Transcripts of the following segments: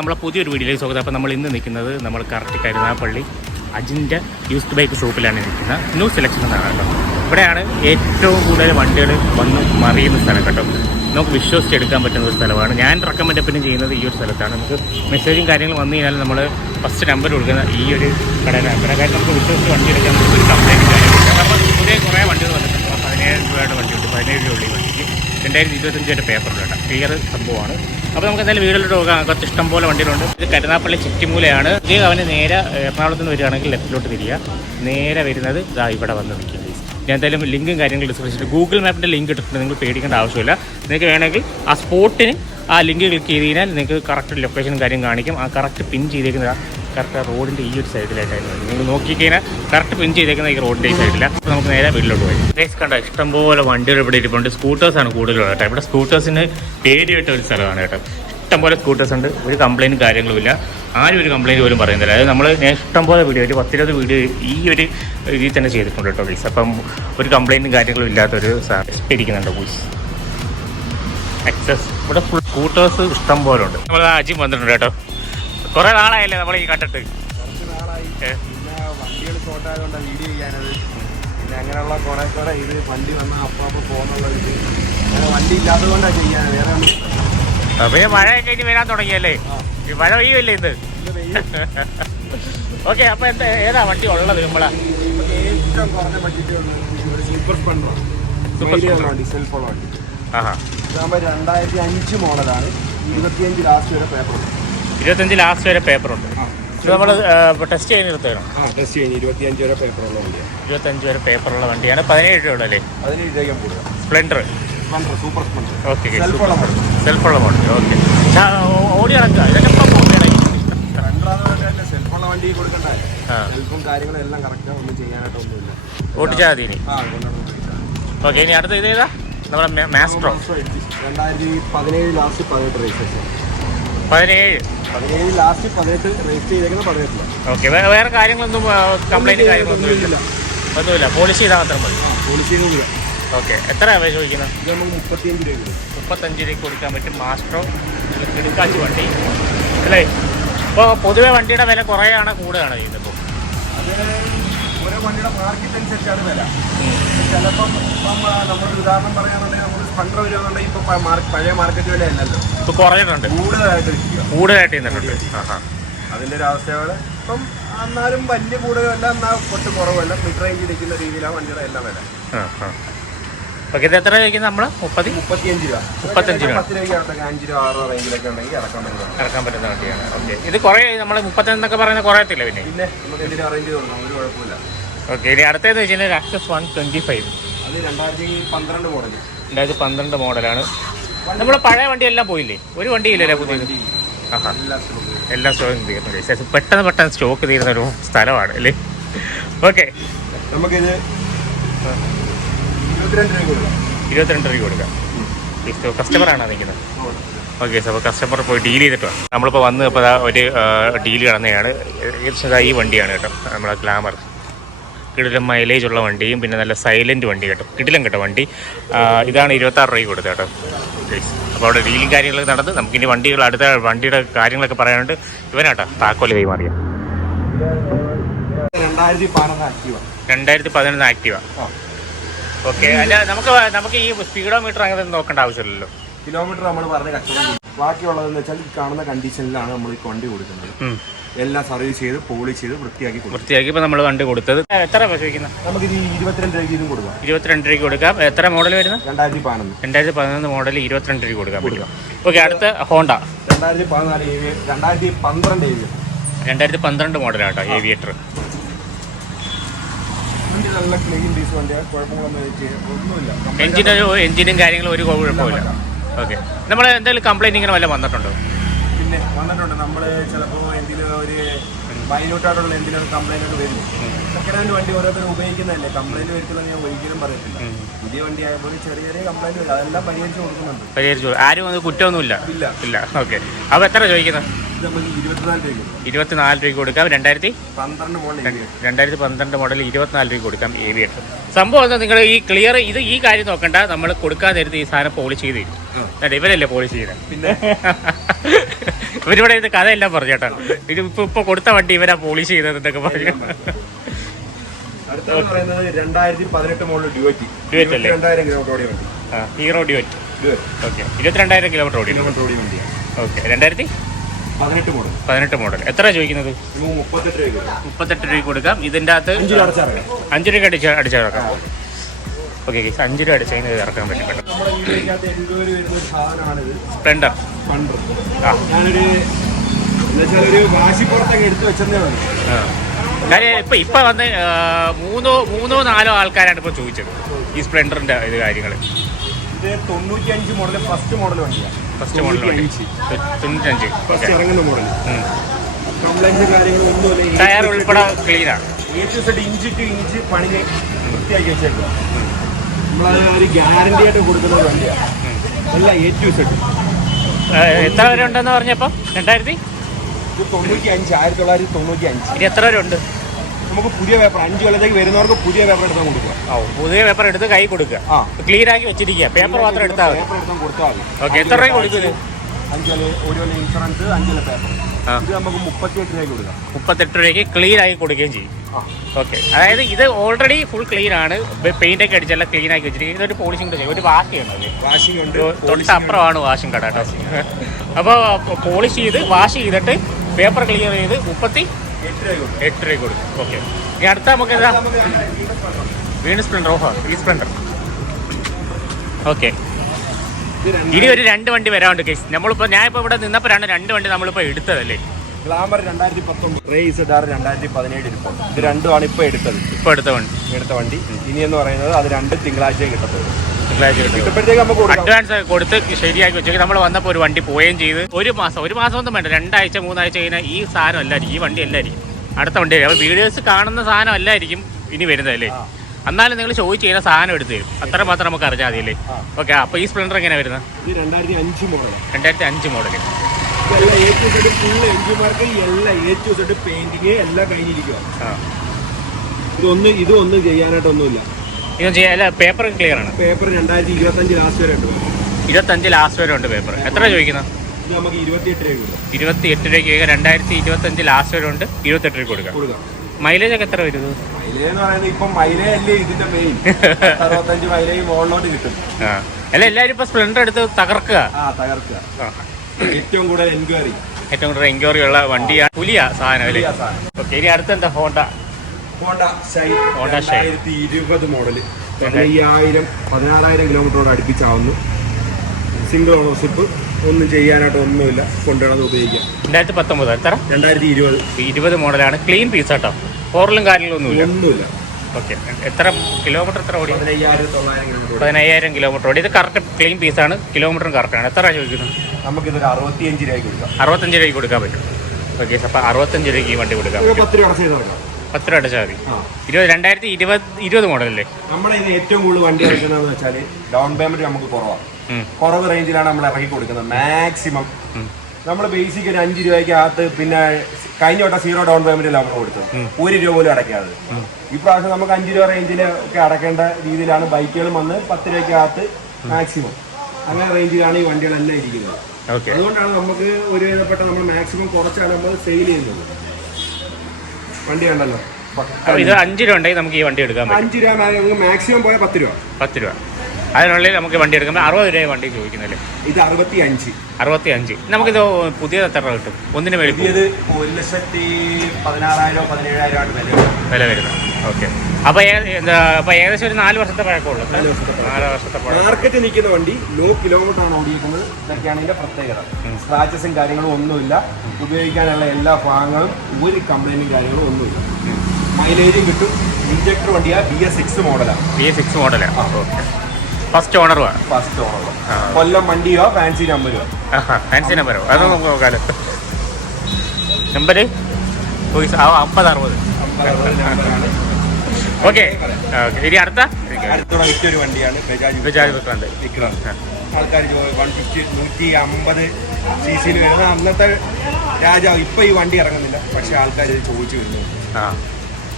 നമ്മളെ പുതിയൊരു വീഡിയോയിലേക്ക് സ്വാഗതം. അപ്പോൾ നമ്മൾ ഇന്ന് നിൽക്കുന്നത് നമ്മൾ കറക്റ്റ് കരുനാഗപ്പള്ളി അജിന്റെ യൂസ്ഡ് ബൈക്ക് ഷോപ്പിലാണ് നിൽക്കുന്നത് ന്യൂ സെലക്ഷൻ എന്നാണ് കേട്ടോ. ഇവിടെയാണ് ഏറ്റവും കൂടുതൽ വണ്ടികൾ വന്ന് മറിയുന്ന സ്ഥലം കേട്ടോ. നമുക്ക് വിശ്വസിച്ചെടുക്കാൻ പറ്റുന്ന ഒരു സ്ഥലമാണ്. ഞാൻ റെക്കമെൻഡ് പിന്നെ ചെയ്യുന്നത് ഈ ഒരു സ്ഥലത്താണ്. നമുക്ക് മെസ്സേജും കാര്യങ്ങളും വന്നു കഴിഞ്ഞാൽ നമ്മൾ ഫസ്റ്റ് നമ്പർ കൊടുക്കുന്ന ഈ ഒരു കടയിലാണ്. ഇവിടെ കാര്യം നമുക്ക് വിശ്വസിച്ച് വണ്ടി എടുക്കാൻ ഒരു കംപ്ലൈന്റ് കാര്യമില്ല അപ്പോൾ പുതിയ കുറേ വണ്ടികൾ വന്നിട്ടുണ്ട്. പതിനേഴ് രൂപയുടെ വണ്ടിയുണ്ട്. പതിനേഴ് രൂപയുള്ള വണ്ടിക്ക്. രണ്ടായിരത്തി ഇരുപത്തഞ്ചിന്റെ പേപ്പറിലുണ്ട് ക്ലിയർ സംഭവമാണ്. അപ്പോൾ നമുക്ക് എന്തായാലും വീടുകളിലോട്ട് പോകാം കുറച്ച് ഇഷ്ടം പോലെ വണ്ടിയിലുണ്ട് ഇത് കരുനാപ്പള്ളി ചുറ്റിമൂലയാണ്. ഇത് അവന് നേരെ എറണാകുളത്ത് നിന്ന് വരികയാണെങ്കിൽ ലെഫ്റ്റിലോട്ട് തിരിയുക നേരെ വരുന്നത് ഇതാ ഇവിടെ വന്ന് നിൽക്കും. ഞാൻ എന്തായാലും ലിങ്കും കാര്യങ്ങളും ഡിസ്ക്രിപ്ഷനിൽ ഗൂഗിൾ മാപ്പിന്റെ ലിങ്ക് ഇട്ടിട്ടുണ്ട്. നിങ്ങൾ പേടിക്കേണ്ട ആവശ്യമില്ല. നിങ്ങൾക്ക് വേണമെങ്കിൽ ആ സ്പോട്ടിന് ആ ലിങ്ക് ക്ലിക്ക് ചെയ്ത് കഴിഞ്ഞാൽ നിങ്ങൾക്ക് കറക്റ്റ് ലൊക്കേഷനും കാര്യം കാണിക്കും. ആ കറക്റ്റ് പിൻ ചെയ്തേക്കുന്ന കറക്റ്റ് റോഡിന്റെ ഈ ഒരു സൈഡിലായിട്ടായിരുന്നു നിങ്ങൾ നോക്കിക്കഴിഞ്ഞാൽ കറക്റ്റ് പിൻ ചെയ്തേക്കുന്ന ഈ റോഡിന്റെ ഈ സൈഡിലാണ് അപ്പോൾ നമുക്ക് നേരെ വീട്ടിലോട്ട് പോയി. ഗൈസ് കണ്ട ഇഷ്ടംപോലെ വണ്ടികൾ ഇവിടെ ഇരിപ്പുണ്ട്. സ്കൂട്ടേഴ്സാണ് കൂടുതലും കേട്ടോ. ഇവിടെ സ്കൂട്ടേഴ്സിന് പേടിയിട്ട ഒരു സ്ഥലമാണ് കേട്ടോ. ഇഷ്ടംപോലെ സ്കൂട്ടേഴ്സ് ഉണ്ട്. ഒരു കംപ്ലൈന്റും കാര്യങ്ങളുമില്ല ആരും ഒരു കംപ്ലൈന്റ് പോലും പറയുന്നില്ല. അതായത് നമ്മൾ ഞാൻ ഇഷ്ടംപോലെ വീഡിയോ ഒരു പത്തിരുപത് വീഡിയോ ഈ ഒരു രീതിയിൽ തന്നെ ചെയ്തിട്ടുണ്ട് കേട്ടോ പ്ലീസ് അപ്പം ഒരു കംപ്ലൈന്റും കാര്യങ്ങളും ഇല്ലാത്തൊരു ഇരിക്കുന്നുണ്ട് പ്ലീസ് അക്സസ് ഇവിടെ ഫുൾ സ്കൂട്ടേഴ്സ് ഇഷ്ടം പോലെ ഉണ്ട് നമ്മൾ അജിം വന്നിട്ടുണ്ട് കേട്ടോ. കുറേ നാളായല്ലേ നമ്മൾ ഈ കണ്ടിട്ട്. കുറച്ച് നാളായി. പിന്നെ വണ്ടികൾ ഷോർട്ട് ആയതുകൊണ്ട് വീഡിയോ ചെയ്യാനത്. പിന്നെ അങ്ങനെയുള്ള കുറെ കുറെ ഇത് വണ്ടി വന്ന അപ്പുറപ്പ് പോകുന്നുള്ള ഇത്. അങ്ങനെ വണ്ടി ഇല്ലാത്തത് കൊണ്ടാണ് ചെയ്യാൻ വേറെ ഒന്നും അപ്പൊ ഈ മഴയൊക്കെ ഇനി വരാൻ തുടങ്ങിയല്ലേ? ഈ മഴ പെയ്യുമല്ലേ ഇത്. ഓക്കെ അപ്പൊ എന്താ ഏതാ വണ്ടി ഉള്ളത് നമ്മളെ? ഏറ്റവും കുറഞ്ഞ budget super Splendor super Splendor. വണ്ടി. ഇതാകുമ്പോൾ രണ്ടായിരത്തി അഞ്ച് മോഡലാണ് ഇരുപത്തിയഞ്ച് ലാസ്റ്റ് വരെ പേപ്പർ ഇരുപത്തഞ്ച് ലാസ്റ്റ് വരെ പേപ്പറുണ്ട് ഇത് നമ്മൾ ടെസ്റ്റ് ആ കഴിഞ്ഞ് ഇരുപത്തിയഞ്ച് വരെ പേപ്പറുള്ള വണ്ടിയാണ് ഇരുപത്തഞ്ച് വരെ പേപ്പറുള്ള വണ്ടിയാണ്. പതിനേഴ് രൂപ അല്ലേ? Splendor Splendor super Splendor okay സെൽഫുള്ള model സെൽഫുള്ള മോഡൽ ഓക്കെ ഓടി നടക്കുക ഇതൊക്കെ ഇപ്പം സ്പെൻഡർ സെൽഫുള്ള വണ്ടി കൊടുക്കണ്ട. ആ. സെൽഫും കാര്യങ്ങളും എല്ലാം കറക്റ്റാണ് ഒന്നും ഓടിച്ചാൽ മതി ഇനി. ഓക്കെ ഇനി അടുത്ത ഇത് ഏതാ? നമ്മുടെ മാസ്ട്രോ രണ്ടായിരത്തി പതിനേഴ് ലാസ്റ്റ് പതിനെട്ട് രജിസ്ട്രേഷൻ പതിനേഴ്. പതിനേഴ് ലാസ്റ്റ് പതിനെട്ട് രജിസ്റ്റർ ചെയ്തേക്കുന്ന പതിനെട്ടില്ല ഓക്കെ വേറെ കാര്യങ്ങളൊന്നും കംപ്ലൈന്റ് കാര്യങ്ങളൊന്നും ഇല്ല. ഒന്നുമില്ല. പോളിഷ് ചെയ്താൽ മാത്രം മതി. പോളിസി രൂപ ഓക്കെ എത്ര രൂപ ചോദിക്കുന്നത് ഇത് നമുക്ക് മുപ്പത്തിയഞ്ച് രൂപ മുപ്പത്തഞ്ച് രൂപയ്ക്ക് കൊടുക്കാൻ പറ്റും മാസ്ട്രോ കിടക്കാച്ചി വണ്ടി. അല്ലേ? ഇപ്പോൾ പൊതുവെ വണ്ടിയുടെ വില കുറയാണ് കൂടുകയാണ് ചെയ്യുന്നത്. ഇപ്പോൾ അത് ഓരോ വണ്ടിയുടെ മാർക്കറ്റ് അനുസരിച്ചാണ് വില. ചിലപ്പം ഇപ്പം നമ്മളൊരു ഉദാഹരണം പറയുകയാണെന്നുണ്ടെങ്കിൽ സ്പണ്ടർ വരികയാണെന്നുണ്ടെങ്കിൽ ഇപ്പം പഴയ മാർക്കറ്റ് വില അല്ലല്ലോ. ഇപ്പൊ കുറഞ്ഞിട്ടുണ്ട് കൂടുതലായിട്ട് കൂടുതലായിട്ട് ചെയ്യുന്നുണ്ട് അതിന്റെ ഒരു അവസ്ഥയാണ്. ഇപ്പം എന്നാലും വലിയ കൂടുതലല്ല എന്നാൽ കുറച്ച് കുറവല്ല. മിഡ് റേഞ്ചിൽ നിൽക്കുന്ന രീതിയിലാണ് വണ്ടിയുടെ എല്ലാം വില. ഓക്കെ ഇത് എത്ര ചോദിക്കുന്നത് നമ്മൾ മുപ്പത്തി മുപ്പത്തിയഞ്ച് രൂപ. മുപ്പത്തഞ്ച് രൂപ. പത്ത് രൂപയ്ക്ക് അഞ്ച് രൂപ ആറ് രൂപ റേഞ്ചിലൊക്കെ ഉണ്ടെങ്കിൽ ഇറക്കാൻ പറ്റുന്ന ഇറക്കാൻ പറ്റുന്ന വണ്ടിയാണ്. ഓക്കെ ഇത് കുറേ നമ്മൾ മുപ്പത്തഞ്ചെന്നൊക്കെ പറയുന്നത് കുറയത്തില്ല പിന്നെ? പിന്നെ നമുക്ക് എന്തിനും അറേഞ്ച് തോന്നുന്നു ഒരു കുഴപ്പമില്ല ഓക്കെ ഇനി അടുത്തേന്ന് വെച്ചാൽ ആക്സസ് വൺ ട്വന്റി ഫൈവ് അത് രണ്ടായിരത്തി പന്ത്രണ്ട് മോഡൽ രണ്ടായിരത്തി പന്ത്രണ്ട് മോഡലാണ്. നമ്മുടെ പഴയ വണ്ടിയെല്ലാം പോയില്ലേ? ഒരു വണ്ടിയില്ലല്ലേ പുതിയത്? ആഹാ. എല്ലാ സ്റ്റോക്കും തീർന്നു പെട്ടെന്ന് പെട്ടെന്ന് സ്റ്റോക്ക് തീരുന്ന ഒരു സ്ഥലമാണ് അല്ലേ? ഓക്കെ നമുക്കിത് ഇരുപത്തിരണ്ട് രൂപ കൊടുക്കാം. കസ്റ്റമറാണ് നിൽക്കുന്നത്? ഓക്കെ സാർ അപ്പോൾ കസ്റ്റമർ പോയി ഡീൽ ചെയ്തിട്ട്. നമ്മളിപ്പോൾ വന്ന് ഇപ്പോൾ ഒരു ഡീൽ കടന്നതാണ് ഏകദേശം ഈ വണ്ടിയാണ് കേട്ടോ. നമ്മളെ ഗ്ലാമർ കിടിലം മൈലേജ് ഉള്ള വണ്ടിയും പിന്നെ നല്ല സൈലന്റ് വണ്ടി കേട്ടോ. കിടിലം കേട്ടോ വണ്ടി. ഇതാണ് ഇരുപത്താറ് രൂപയ്ക്ക് കൊടുത്തത് കേട്ടോ. അപ്പോൾ അവിടെ ഡീലും കാര്യങ്ങളൊക്കെ നടന്ന്. നമുക്കിനി വണ്ടികൾ അടുത്ത വണ്ടിയുടെ കാര്യങ്ങളൊക്കെ പറയാനുണ്ട്. ഇവനാട്ടോ താക്കോൽ കൈമാറിയ. രണ്ടായിരത്തി പതിനൊന്ന് ആക്റ്റീവ ഓക്കെ അല്ല നമുക്ക് നമുക്ക് ഈ സ്പീഡോമീറ്റർ അങ്ങനെ നോക്കേണ്ട ആവശ്യമില്ലല്ലോ. കിലോമീറ്റർ നമ്മൾ പറഞ്ഞ കച്ചവടം. ബാക്കിയുള്ളതെന്ന് വെച്ചാൽ ഈ കാണുന്ന കണ്ടീഷനിലാണ് നമ്മൾ ഈ വണ്ടി കൊടുക്കുന്നത്. എല്ലാം സർവീസ് ചെയ്ത് പോളിഷ് ചെയ്ത് വൃത്തിയാക്കി വൃത്തിയാക്കി ഇപ്പോൾ നമ്മൾ വണ്ടി കൊടുത്തത്. എത്ര നമുക്കിത് ഈ ഇരുപത്തിരണ്ട് രൂപയ്ക്ക് കൊടുക്കാം. ഇരുപത്തിരണ്ട് രൂപയ്ക്ക് കൊടുക്കാം. എത്ര മോഡൽ വരുന്നത്? രണ്ടായിരത്തി പതിനൊന്ന് രണ്ടായിരത്തി പതിനൊന്ന് മോഡൽ ഇരുപത്തിരണ്ട് രൂപ കൊടുക്കാം. കൊടുക്കാം. ഓക്കെ അടുത്ത ഹോണ്ട. രണ്ടായിരത്തി പതിനാല് ഏവിയ രണ്ടായിരത്തി പന്ത്രണ്ട് ഏവിയ രണ്ടായിരത്തി പന്ത്രണ്ട് മോഡലാട്ടോ ഏവിയേറ്റർ വണ്ടി നല്ല ക്ലീൻ ഡീസ് വണ്ടിയാണ് കുഴപ്പങ്ങളൊന്നും ഒന്നുമില്ല. എഞ്ചിന് എഞ്ചിനും കാര്യങ്ങളും ഒരു കുഴപ്പമില്ല ഓക്കെ നമ്മൾ എന്തെങ്കിലും കംപ്ലൈന്റ് ഇങ്ങനെ വല്ല വന്നിട്ടുണ്ടോ? പിന്നെ വന്നിട്ടുണ്ട്. നമ്മൾ ചിലപ്പോൾ എന്തെങ്കിലും ഒരു മൈന്യൂട്ടായിട്ടുള്ള എന്തെങ്കിലും കംപ്ലൈന്റ് ഒക്കെ വരും. സെക്കൻഡ് ഹാൻഡ് വണ്ടി ഓരോരുത്തരും ഉപയോഗിക്കുന്നതല്ലേ? കംപ്ലൈന്റ് വരുത്തുന്നത് ഞാൻ ഒരിക്കലും പറയത്തില്ല. പുതിയ വണ്ടി ആയപ്പോൾ ചെറിയ ചെറിയ കംപ്ലൈന്റ് വരും. അതെല്ലാം പരിഹരിച്ചു കൊടുക്കുന്നുണ്ട്. പരിഹരിച്ചു ആരും അത് കുറ്റമൊന്നുമില്ല. ഇല്ല. ഇല്ല. ഓക്കെ അപ്പോൾ എത്ര ചോദിക്കുന്നത് ഇത് നമുക്ക് ഇരുപത്തിനാല് രൂപ ഇരുപത്തിനാല് രൂപയ്ക്ക് കൊടുക്കാം. രണ്ടായിരത്തി? പന്ത്രണ്ട് മോളിൽ രണ്ടായിരത്തി പന്ത്രണ്ട് മോഡൽ ഇരുപത്തിനാല് രൂപ കൊടുക്കാം ഏവിയേറ്റർ സംഭവം എന്താ നിങ്ങൾ ഈ ക്ലിയർ ഇത് ഈ കാര്യം നോക്കണ്ട. നമ്മൾ കൊടുക്കാൻ നേരത്തെ ഈ സാധനം പോളിഷ് ചെയ്ത് തരും. ഇവരല്ലേ പോളിഷ് ചെയ്യുന്നത് പിന്നെ? ഇവരിവിടെ ഇത് കഥയെല്ലാം പറഞ്ഞു കേട്ടോ. ഇത് ഇപ്പൊ ഇപ്പൊ കൊടുത്ത വണ്ടി ഇവരാ പോളിഷ് ചെയ്തത് എന്നൊക്കെ പറഞ്ഞു. അടുത്തെന്ന് പറയുന്നത് രണ്ടായിരത്തി പതിനെട്ട് മോഡൽ ഡ്യുവറ്റി Duet അല്ലേ? രണ്ടായിരം കിലോമീറ്റർ ഓടിയ വണ്ടി. ആ ഹീറോ Duet. ഓക്കെ ഇരുപത്തിരണ്ടായിരം കിലോമീറ്റർ ഓടി കിലോമീറ്റർ ഓടിയ വണ്ടിയാണ് ഓക്കെ രണ്ടായിരത്തി? പതിനെട്ട് മോഡൽ പതിനെട്ട് മോഡൽ എത്ര ചോദിക്കുന്നത്? മുപ്പത്തെട്ട് രൂപ കൊടുക്കാം. ഇതിന്റെ അകത്ത് അഞ്ച് രൂപ അടച്ചിറങ്ങാം അഞ്ച് രൂപ അടിച്ച് അടിച്ചിറക്കാം ഓക്കെ അഞ്ച് രൂപ അടിച്ച് അതിന് ഇറക്കാൻ പറ്റും സ്പ്ലെൻഡർ ഞാനൊരു എന്നുവെച്ചാൽ ഒരു വാശിപ്പുറത്തൊക്കെ എടുത്തു വെച്ചതേ. കാര്യം ഇപ്പൊ ഇപ്പൊ വന്ന് മൂന്നോ മൂന്നോ നാലോ ആൾക്കാരാണ് ഇപ്പൊ ചോദിച്ചത് ഈ സ്പ്ലെൻഡറിന്റെ ഇത് കാര്യങ്ങൾ ഇത് തൊണ്ണൂറ്റിയഞ്ച് മോഡൽ ഫസ്റ്റ് മോഡൽ വണ്ടിയാണ് ഫസ്റ്റ് മോഡൽ വണ്ടി. തൊണ്ണൂറ്റഞ്ച് ഇറങ്ങുന്ന മോഡൽ കംപ്ലൈന്റ് ടയർ ഉൾപ്പെടെ ക്ലീനാണ് ഇഞ്ച് ടു ഇഞ്ച് പണിഞ്ഞ് വൃത്തിയാക്കി വെച്ചേക്കുക നമ്മളത് ഒരു ഗ്യാരണ്ടി ആയിട്ട് കൊടുക്കുന്ന ഒരു വണ്ടിയാണ് അല്ല എ ടു സെഡ് എത്ര വരെ ഉണ്ടെന്ന് പറഞ്ഞപ്പോ? രണ്ടായിരത്തി? ഇത് തൊണ്ണൂറ്റി അഞ്ച് ആയിരത്തി തൊള്ളായിരത്തി തൊണ്ണൂറ്റി അഞ്ച് ഇനി എത്ര വരെ ഉണ്ട് നമുക്ക് പുതിയ പേപ്പർ അഞ്ച് കൊല്ലത്തേക്ക് വരുന്നവർക്ക് പുതിയ പേപ്പർ എടുത്താൽ കൊടുക്കുക. ഓ പുതിയ പേപ്പർ എടുത്ത് കൈ കൊടുക്കുക. ആ. ക്ലീൻ ആക്കി വെച്ചിരിക്കുക. പേപ്പർ മാത്രം എടുത്താൽ മതി. പേപ്പർ എടുത്താൽ കൊടുത്താൽ മതി. ഓക്കെ എത്ര രൂപ കൊടുക്കും ഇത്? അഞ്ച് കൊല്ലം ഒരു കൊല്ലം ഇൻഷുറൻസ് അഞ്ച് കൊല്ലം പേപ്പർ ആ. ഇത് നമുക്ക് മുപ്പത്തിയെട്ട് രൂപയ്ക്ക് കൊടുക്കാം. മുപ്പത്തെട്ട് രൂപയ്ക്ക് ക്ലീൻ ആക്കി കൊടുക്കുകയും ചെയ്യും. ഓക്കെ അതായത് ഇത് ഓൾറെഡി ഫുൾ ക്ലീൻ ആണ്. പെയിന്റ് ഒക്കെ അടിച്ചെല്ലാം ക്ലീൻ ആക്കി വെച്ചിരിക്കും ഇതൊരു പോളിഷിംഗ് ചെയ്യും. ഒരു ബാക്കിയാണ് ഉണ്ട് വാഷിംഗ് ഉണ്ട് തൊട്ടപ്പുറമാണ് വാഷിംഗ് കട കേട്ടോ അപ്പോൾ പോളിഷ് ചെയ്ത് വാഷ് ചെയ്തിട്ട് പേപ്പർ ക്ലിയർ ചെയ്ത് മുപ്പത്തി എട്ട് രൂപ കൊടുക്കും. ഓക്കെ. ഇനി അടുത്ത നമുക്ക് ഏതാ? വീണ് സ്പ്ലെൻഡർ. ഓഹോ ഈ സ്പ്ലെൻഡർ. ഓക്കെ. ഇനി ഒരു രണ്ട് വണ്ടി വരാനുണ്ട് കേസ്. നമ്മളിപ്പോൾ ഞാൻ ഇപ്പൊ ഇവിടെ നിന്നപ്പോഴാണ് രണ്ട് വണ്ടി നമ്മളിപ്പോൾ എടുത്തതല്ലേ? ഗ്ലാമർ രണ്ടായിരത്തി പത്തൊമ്പത് റേസ് ഡാർ രണ്ടായിരത്തി പതിനേഴ് ഇപ്പോൾ ഇത് രണ്ടുമാണ് ഇപ്പോൾ എടുത്തത്. ഇപ്പോൾ എടുത്ത വണ്ടി. എടുത്ത വണ്ടി. ഇനി എന്ന് പറയുന്നത് അത് രണ്ട് തിങ്കളാഴ്ച കിട്ടത്തുള്ളൂ. തിങ്കളാഴ്ച കിട്ടും. അഡ്വാൻസ് കൊടുത്ത് ശരിയാക്കി വെച്ചേക്ക്. നമ്മൾ വന്നപ്പോൾ ഒരു വണ്ടി പോവുകയും ചെയ്ത്. ഒരു മാസം ഒരു മാസം ഒന്നും വേണ്ട. രണ്ടാഴ്ച മൂന്നാഴ്ച കഴിഞ്ഞാൽ ഈ സാധനം അല്ലായിരിക്കും ഈ വണ്ടി അല്ലായിരിക്കും അടുത്ത വണ്ടി അപ്പോൾ വീഡിയോസ് കാണുന്ന സാധനം അല്ലായിരിക്കും ഇനി വരുന്നതല്ലേ. എന്നാലും നിങ്ങൾ ചോദിച്ചു കഴിഞ്ഞാൽ സാധനം എടുത്ത് തരും. അത്ര മാത്രം നമുക്ക് അറിഞ്ഞാൽ മതിയല്ലേ ഓക്കെ അപ്പോൾ ഈ സ്പ്ലെൻഡർ എങ്ങനെ വരുന്നത്? ഇത് രണ്ടായിരത്തി അഞ്ച് മോഡൽ കഴിഞ്ഞിരിക്കുക ആ. ഇതൊന്നും ഇതൊന്നും ചെയ്യാനായിട്ടൊന്നുമില്ല. ഇതൊന്നും ചെയ്യാം അല്ല പേപ്പർ ക്ലിയർ ആണ്. പേപ്പർ രണ്ടായിരത്തി ഇരുപത്തഞ്ച് ലാസ്റ്റ് വരെ ഉണ്ട് ഇരുപത്തഞ്ച് ലാസ്റ്റ് വരെ ഉണ്ട് പേപ്പർ എത്ര ചോദിക്കുന്നത് ഇത് നമുക്ക് ഇരുപത്തിയെട്ട് രൂപ ഇരുപത്തി എട്ട് രൂപയ്ക്ക് രണ്ടായിരത്തി ഇരുപത്തഞ്ച് ലാസ്റ്റ് വരെ ഉണ്ട് ഇരുപത്തെട്ട് രൂപ കൊടുക്കാം. മൈലേജ് ഒക്കെ എത്ര വരുന്നത്? മൈലേജ് എന്ന് പറയുന്നത് ഇപ്പം മൈലേജ് അല്ലേ ഇതിന്റെ മെയിൻ അറുപത്തഞ്ച് മൈലേജ് മുകളിലോട്ട് കിട്ടും. ആ. അല്ല എല്ലാവരും ഇപ്പൊ സ്പ്ലെൻഡർ എടുത്ത് തകർക്കുക. ആ തകർക്കുക. ആ. ഏറ്റവും കൂടുതൽ എൻക്വയറി ഏറ്റവും കൂടുതൽ എൻക്വയറി ഉള്ള വണ്ടിയാണ് പുലിയ സാധനം അല്ലേ? ഓക്കെ ഇനി അടുത്ത എന്താ ഹോണ്ട ഹോണ്ട ഷൈൻ. രണ്ടായിരത്തി ഇരുപത് മോഡൽ പതിനയ്യായിരം പതിനാറായിരം കിലോമീറ്ററോട് അടുപ്പിച്ചാവുന്നു. സിംഗിൾ ഓണർഷിപ്പ് ഒന്നും ചെയ്യാനായിട്ട് ഒന്നുമില്ല. കൊണ്ടുവരാതെ ഉപയോഗിക്കാം. രണ്ടായിരത്തി പത്തൊമ്പത് എത്ര? രണ്ടായിരത്തി ഇരുപത് ഇരുപത് മോഡലാണ് ക്ലീൻ പീസ് കേട്ടോ ഫോറിലും കാര്യങ്ങളൊന്നുമില്ല. ഒന്നുമില്ല. ഓക്കെ എത്ര കിലോമീറ്റർ എത്ര ഓടി? പതിനയ്യായിരം കിലോമീറ്റർ ഓടി. ഇത് കറക്റ്റ് ക്ലീൻ പീസ് ആണ്. കിലോമീറ്ററും കറക്റ്റാണ് എത്ര ചോദിക്കുന്നത്? നമുക്കിതൊരു അറുപത്തിയഞ്ച് രൂപയ്ക്ക് കൊടുക്കാം. അറുപത്തഞ്ച് രൂപയ്ക്ക് കൊടുക്കാൻ പറ്റും. ഓക്കെ അപ്പോൾ അറുപത്തഞ്ച് രൂപയ്ക്ക് ഈ വണ്ടി കൊടുക്കാം പത്ത് രൂപ പത്ത് രൂപ അടച്ചാൽ മതി. ഇരുപത് രണ്ടായിരത്തി ഇരുപത് ഇരുപത് മോഡലല്ലേ? നമ്മുടെ ഇത് ഏറ്റവും കൂടുതൽ വണ്ടി ഇറക്കുന്നതെന്ന് വെച്ചാൽ ഡൗൺ പേയ്മെന്റ് നമുക്ക് കുറവാണ്. കുറവ് റേഞ്ചിലാണ് നമ്മൾ ഇറക്കി കൊടുക്കുന്നത്. മാക്സിമം നമ്മൾ ബേസിക് ഒരു അഞ്ച് രൂപയ്ക്ക് അകത്ത് പിന്നെ കഴിഞ്ഞ വട്ടം സീറോ ഡൗൺ പേയ്മെന്റിൽ നമ്മൾ കൊടുത്തത്. ഒരു രൂപ പോലും അടയ്ക്കാതെ. ഇപ്രാവശ്യം നമുക്ക് അഞ്ച് രൂപ റേഞ്ചിൽ ഒക്കെ അടക്കേണ്ട രീതിയിലാണ് ബൈക്കുകൾ വന്ന് പത്ത് രൂപയ്ക്ക് അകത്ത് മാക്സിമം അങ്ങനെ റേഞ്ചിലാണ് ഈ വണ്ടികളെല്ലാം ഇരിക്കുന്നത്. അതുകൊണ്ടാണ് നമുക്ക് ഒരു വിധപ്പെട്ട നമ്മൾ മാക്സിമം കുറച്ചാണ് നമ്മൾ സെയിൽ ചെയ്യുന്നത്. വണ്ടി കണ്ടല്ലോ അപ്പോൾ ഇത് അഞ്ച് രൂപ ഉണ്ടെങ്കിൽ നമുക്ക് ഈ വണ്ടി എടുക്കാൻ പറ്റും. അഞ്ച് രൂപ മാക്സിമം പോയാൽ പത്ത് രൂപ. പത്ത് രൂപ. അതിനുള്ളിൽ നമുക്ക് വണ്ടി എടുക്കുമ്പോൾ അറുപത് രൂപ വണ്ടി ചോദിക്കുന്നല്ലേ ഇത് അറുപത്തി അഞ്ച് അറുപത്തി അഞ്ച് നമുക്കിത് പുതിയത് എത്ര കിട്ടും? ഒന്നിന് വേണ്ടി പുതിയത് ഒരു ലക്ഷത്തി പതിനാറായിരം പതിനേഴായിരം ആണ് വില വില വരുന്നത്. ഓക്കെ. അപ്പോൾ എന്താ അപ്പോൾ ഏകദേശം ഒരു നാല് വർഷത്തെ പഴക്കമുള്ളൂ. നാല് വർഷത്തെ മാർക്കറ്റ് നിൽക്കുന്ന വണ്ടി ലോ കിലോമീറ്റർ ആണ് ഓടിയിരിക്കുന്നത്. ഇതൊക്കെയാണ് ഇതിന്റെ പ്രത്യേകത. സ്ക്രാച്ചസും കാര്യങ്ങളും ഒന്നുമില്ല. ഉപയോഗിക്കാനുള്ള എല്ലാ ഭാഗങ്ങളും ഒരു കംപ്ലൈന്റും കാര്യങ്ങളും ഒന്നുമില്ല. മൈലേജ് കിട്ടും. ഇഞ്ചക്ടർ വണ്ടിയാ ബി എസ് സിക്സ് മോഡലാണ് ബി എസ് സിക്സ് മോഡലാണ് ഓക്കെ. ഫസ്റ്റ് ഓണറുമാണ് ഫസ്റ്റ് ഓണർ. കൊല്ലം വണ്ടിയോ ഫാൻസി നമ്പരോ ഫാൻസി നമ്പരോ അത് നമുക്ക് നോക്കാലോ നമ്പർ അമ്പത് അറുപത്. Okay okay. ഇനി അടുത്ത? അടുത്തുള്ള വണ്ടിയാണ് ബജാജ് ബജാജ് വിക്രാന്ത് വിക്രാന്ത് ആൾക്കാർ വൺ ഫിഫ്റ്റി നൂറ്റി അമ്പത് സി സിയിൽ വരുന്ന അന്നത്തെ രാജാവ്. ഇപ്പൊ ഈ വണ്ടി ഇറങ്ങുന്നില്ല. പക്ഷെ ആൾക്കാർ ഇത് ചോദിച്ചു വരുന്നു.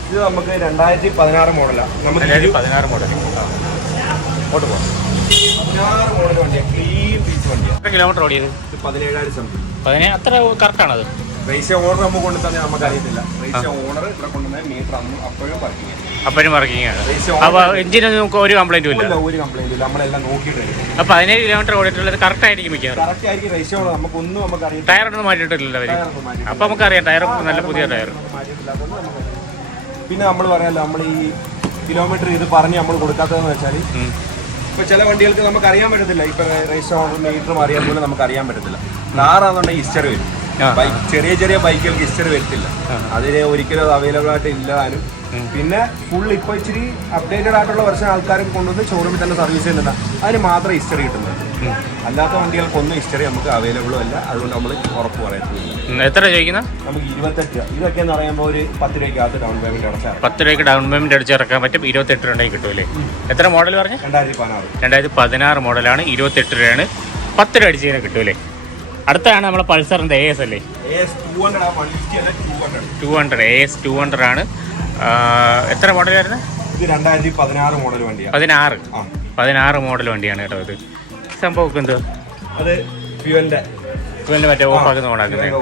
ഇത് നമുക്ക് രണ്ടായിരത്തി പതിനാറ് മോഡലാണ് നമുക്ക് പതിനാറ് മോഡൽ. ഓട്ട് പോവാം. പതിനാറ് മോഡൽ വണ്ടിയാണ് ക്ലീൻ പീസ് വണ്ടിയാണ് എത്ര കിലോമീറ്റർ ഓടിയത്? പതിനേഴായിരം സംതിങ്. പതിനേഴ് അത്ര കറക്റ്റാണത് റേസ് ഓണർ നമുക്ക് നമുക്ക് അറിയത്തില്ല ഓണർ ഇവിടെ കൊണ്ടുവന്ന മീറ്റർ അന്ന് അപ്പോഴും വർക്കിംഗ് അപ്പോഴും വർക്കിംഗ് ആണ്. അപ്പോൾ നമുക്ക് ഒരു കംപ്ലൈന്റും ഇല്ല. ഒരു കംപ്ലൈന്റ് ഇല്ല. നമ്മളെല്ലാം നോക്കിയിട്ടുണ്ട് എടുക്കും അപ്പോൾ പതിനേഴ് കിലോമീറ്റർ ഓടിയിട്ടുള്ളത് കറക്റ്റ് ആയിരിക്കും മിക്കവാറും. കറക്റ്റ് ആയിരിക്കും ഓണർ നമുക്ക് അറിയത്തില്ല ടയർ ഒന്നും അവർ ടയറൊന്നും നമുക്ക് അറിയാം ടയർ നല്ല പുതിയ ടയർ നമുക്ക് പിന്നെ നമ്മൾ പറയാമല്ലോ നമ്മൾ ഈ കിലോമീറ്റർ ഇത് പറഞ്ഞ് നമ്മൾ കൊടുക്കാത്തതെന്ന് വെച്ചാൽ ഇപ്പൊ ചില വണ്ടികൾക്ക് നമുക്ക് അറിയാൻ പറ്റത്തില്ല. ഇപ്പൊ റേസ് ഓണർ മീറ്ററും അറിയാൻ പോലും നമുക്ക് അറിയാൻ പറ്റത്തില്ല കാറാണെന്നുണ്ടെങ്കിൽ ഹിസ്റ്ററി വരും. ചെറിയ ചെറിയ ബൈക്കുകൾക്ക് ഹിസ്റ്ററി വരത്തില്ല. അതിന് ഒരിക്കലും അത് അവൈലബിൾ ആയിട്ട് ഇല്ലാനും പിന്നെ ഫുൾ ഇപ്പൊ ഇച്ചിരി അപ്ഡേറ്റഡ് ആയിട്ടുള്ള വർഷം ആൾക്കാരും കൊണ്ടുവന്ന് ഷോറൂമിൽ തന്നെ സർവീസ് ചെയ്യുന്നില്ല അതിന് മാത്രമേ ഹിസ്റ്ററി കിട്ടുന്നുള്ളൂ അല്ലാത്ത വണ്ടികൾക്കൊന്നും ഹിസ്റ്ററി നമുക്ക് അവൈലബിളും അല്ല. അതുകൊണ്ട് നമ്മൾ ഉറപ്പ് പറയുന്നത് എത്ര ചോദിക്കുന്ന? നമുക്ക് ഇരുപത്തെട്ട് രൂപ. ഇതൊക്കെ എന്ന് പറയുമ്പോൾ ഒരു പത്ത് രൂപയ്ക്കകത്ത് ഡൗൺ പേയ്മെന്റ് അടച്ചാൽ പത്ത് രൂപയ്ക്ക് ഡൗൺ പേയ്മെന്റ് അടിച്ച് ഇറക്കാൻ പറ്റും. ഇരുപത്തെട്ട് രൂപയ്ക്ക് കിട്ടൂലേ എത്ര മോഡൽ പറഞ്ഞു? രണ്ടായിരത്തി പതിനാറ്. രണ്ടായിരത്തി പതിനാറ് മോഡലാണ് ഇരുപത്തെട്ട് രൂപയാണ് പത്ത് രൂപ അടിച്ച് കഴിഞ്ഞാൽ കിട്ടൂലേ അടുത്താണ് നമ്മളെ പൾസറിന്റെ എ എസ് അല്ലേ? Two hundred A S two hundred ആണ്. എത്ര മോഡൽ വരുന്നത് ഇത് രണ്ടായിരത്തി പതിനാറ് മോഡൽ വണ്ടിയാണ് പതിനാറ് പതിനാറ് മോഡൽ വണ്ടിയാണ് കേട്ടോ ഇത്. സംഭവമൊക്കെ എന്തോ അത് ഫ്യൂവലിന്റെ ഫ്യൂവലിന്റെ മറ്റേ ഓഫ് ആക്കുന്ന ഓണാക്കുന്നത്